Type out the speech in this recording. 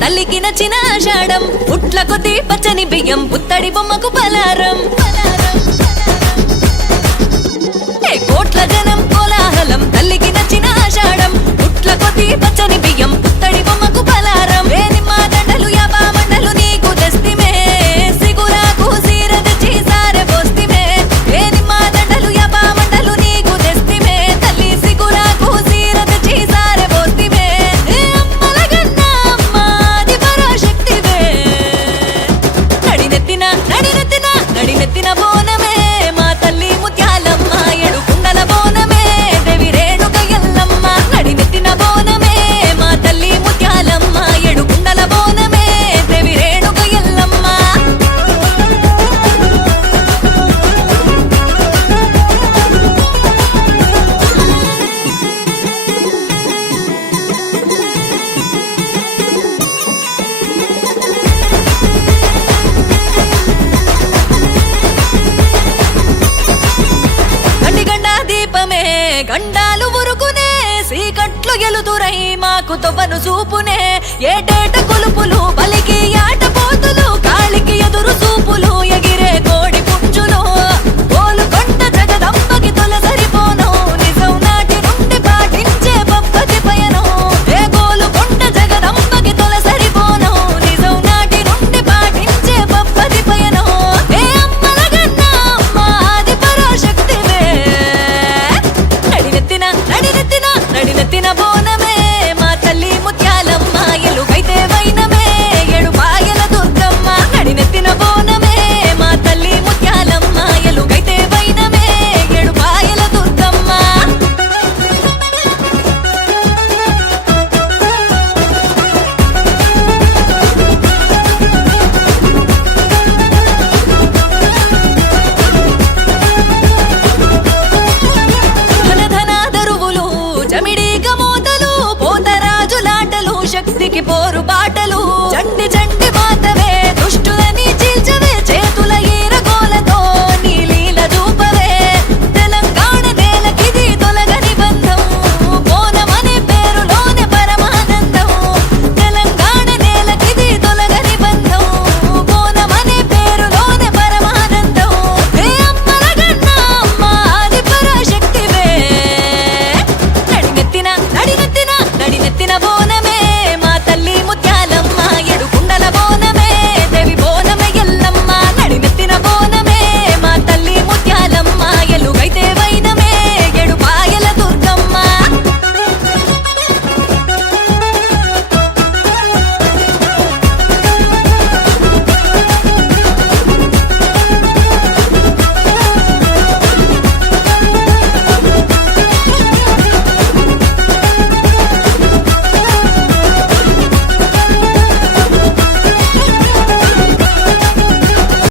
తల్లికి నచ్చిన ఆషాఢం పుట్ల కొద్ది పచ్చని బియ్యం పుత్తడి బొమ్మకు పలారం కోట్ల జనం కోలాహలం తల్లికి నచ్చిన ఆషాఢం పుట్ల కొద్ది పచ్చని బియ్యం పుత్తడి బొమ్మకు పలారం వేనిమ్మా దండలు యాబా మండలు నీకు తెస్తిమే సిగురాకు సీర తెచ్చి సారె పోస్తిమే వేనిమ్మా దండలు యాబా మండలు నీకు తెస్తిమే తల్లి సిగురాకు సీర తెచ్చి సారె పోస్తిమే నడినెత్తిన బోనమే మా తల్లి ముత్యాలమ్మ ఎడుకుండల బోనమే దేవి రేణుక ఎల్లమ్మ నడినెత్తిన బోనమే మా తల్లి ముత్యాలమ్మ ఎడుకుండల బోనమే దేవి రేణుక ఎల్లమ్మ గండాలు ఉరుకునే సీకట్లు ఎలుతురై మాకు తొవ్వను చూపునే ఏటేట కొలుపులు బలికి ఆట పోతులు కాళికి ఎదురు చూపులు ఎగిరే కోడి పుంజులు కోలుకొండ జగదంబకి తొలసరిపోను నిజం నాటి నుండి పాటించే పద్ధతి పయనం ఏ కోలుకొండ జగదంబకి తొలసరిపోను నిజం నాటి నుండి పాటించే పద్ధతి పయనం ఏ అమ్మల గన్నా అమ్మ ఆది పరాశక్తివే నడినెత్తిన బోనమే మా తల్లి ముత్యాలమ్మ ఎలుగైతే వైనమే ఏడు పాయల దుర్గమ్మ నడినెత్తిన బోనమే మా తల్లి ముత్యాలమ్మ ఎలుగైతే వైనమే ఏడు పాయల దుర్గమ్మ జమిడి గమోతలు పోతరాజులాటలు శక్తికి పోరు బాటలు చండి